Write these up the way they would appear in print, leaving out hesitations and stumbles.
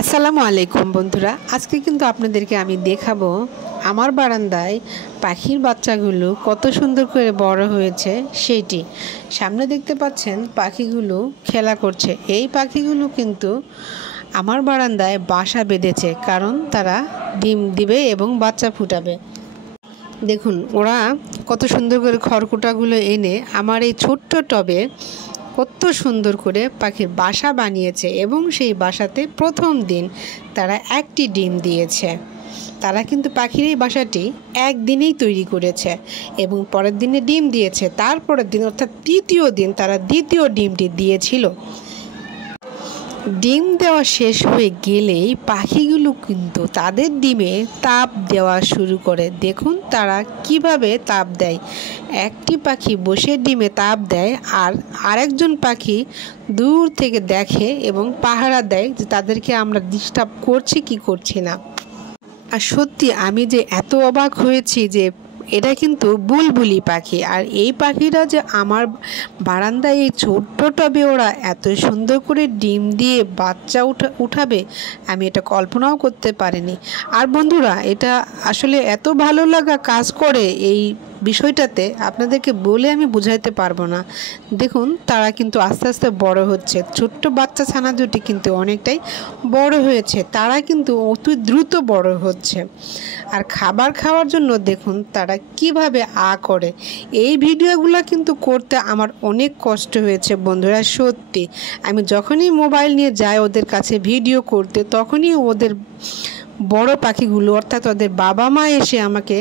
আসসালামু আলাইকুম বন্ধুরা, আজকে কিন্তু আপনাদেরকে আমি দেখাবো আমার বারান্দায় পাখির বাচ্চাগুলো কত সুন্দর করে বড় হয়েছে সেইটি। সামনে দেখতে পাচ্ছেন পাখিগুলো খেলা করছে। এই পাখিগুলো কিন্তু আমার বারান্দায় বাসা বেঁধেছে, কারণ তারা ডিম দিবে এবং বাচ্চা ফুটাবে। দেখুন ওরা কত সুন্দর করে খড়কুটাগুলো এনে আমার এই ছোট্ট টবে কত সুন্দর করে পাখির বাসা বানিয়েছে, এবং সেই বাসাতে প্রথম দিন তারা একটি ডিম দিয়েছে। তারা কিন্তু পাখির এই বাসাটি একদিনেই তৈরি করেছে এবং পরের দিনে ডিম দিয়েছে। তারপরের দিন অর্থাৎ তৃতীয় দিন তারা দ্বিতীয় ডিমটি দিয়েছিল। ডিম দেওয়া শেষ হয়ে গেলেই পাখিগুলো কিন্তু তাদের ডিমে তাপ দেওয়া শুরু করে। দেখুন তারা কিভাবে তাপ দেয়। একটি পাখি বসে ডিমে তাপ দেয়, আর আরেকজন পাখি দূর থেকে দেখে এবং পাহারা দেয় যে তাদেরকে আমরা ডিস্টার্ব করছি কি করছি না। আর সত্যি আমি যে এত অবাক হয়েছি যে এটা কিন্তু বুলবুলি পাখি, আর এই পাখিরা যে আমার বারান্দায় এই ছোট্ট টবে ওরা এত সুন্দর করে ডিম দিয়ে বাচ্চা উঠাবে আমি এটা কল্পনাও করতে পারিনি। আর বন্ধুরা, এটা আসলে এত ভালো লাগা কাজ করে এই বিষয়টাতে, আপনাদেরকে বলে আমি বুঝাইতে পারবো না। দেখুন তারা কিন্তু আস্তে আস্তে বড় হচ্ছে। ছোট্ট বাচ্চা ছানা দুটি কিন্তু অনেকটাই বড় হয়েছে, তারা কিন্তু অতি দ্রুত বড় হচ্ছে। আর খাবার খাওয়ার জন্য দেখুন তারা কিভাবে করে। এই ভিডিওগুলো কিন্তু করতে আমার অনেক কষ্ট হয়েছে বন্ধুরা। সত্যি আমি যখনই মোবাইল নিয়ে যাই ওদের কাছে ভিডিও করতে, তখনই ওদের বড় পাখিগুলো অর্থাৎ ওদের বাবা মা এসে আমাকে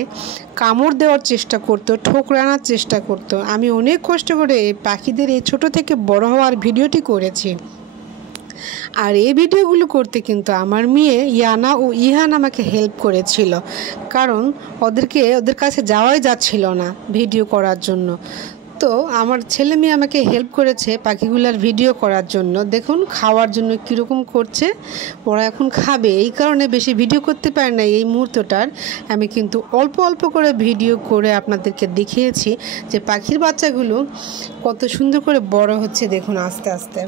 কামড় দেওয়ার চেষ্টা করতো, ঠোকরানোর চেষ্টা করতো। আমি অনেক কষ্ট করে এই পাখিদের এই ছোট থেকে বড় হওয়ার ভিডিওটি করেছি। আর এই ভিডিওগুলো করতে কিন্তু আমার মেয়ে ইয়ানা ও ইহান আমাকে হেল্প করেছিল, কারণ ওদের কাছে যাওয়াই যাচ্ছিল না ভিডিও করার জন্য। তো আমার ছেলে মেয়ে আমাকে হেল্প করেছে পাখিগুলার ভিডিও করার জন্য। দেখুন খাওয়ার জন্য কীরকম করছে, ওরা এখন খাবে, এই কারণে বেশি ভিডিও করতে পারে না এই মুহূর্তটার। আমি কিন্তু অল্প অল্প করে ভিডিও করে আপনাদেরকে দেখিয়েছি যে পাখির বাচ্চাগুলো কত সুন্দর করে বড় হচ্ছে। দেখুন আস্তে আস্তে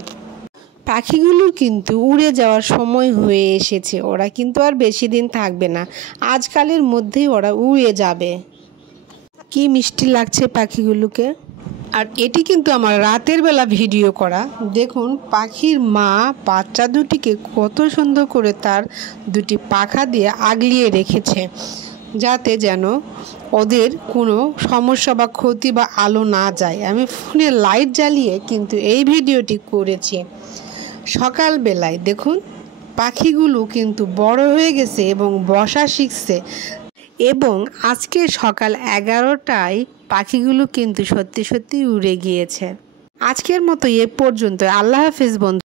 পাখিগুলোর কিন্তু উড়ে যাওয়ার সময় হয়ে এসেছে। ওরা কিন্তু আর বেশি দিন থাকবে না, আজকালের মধ্যেই ওরা উড়ে যাবে। কি মিষ্টি লাগছে পাখিগুলোকে। আর এটি কিন্তু আমার রাতের বেলা ভিডিও করা। দেখুন পাখির মা বাচ্চা দুটিকে কত সুন্দর করে তার দুটি পাখা দিয়ে আগলিয়ে রেখেছে, যাতে যেন ওদের কোনো সমস্যা বা ক্ষতি বা আলো না যায়। আমি ফোনে লাইট জ্বালিয়ে কিন্তু এই ভিডিওটি করেছি সকালবেলায়। দেখুন পাখিগুলো কিন্তু বড় হয়ে গেছে এবং বসা শিখছে, এবং আজকে সকাল 11টায় পাখিগুলো কিন্তু সত্যি সত্যি উড়ে গিয়েছে। আজকের মতো এ পর্যন্ত। আল্লাহ হাফেজ বন্ধু।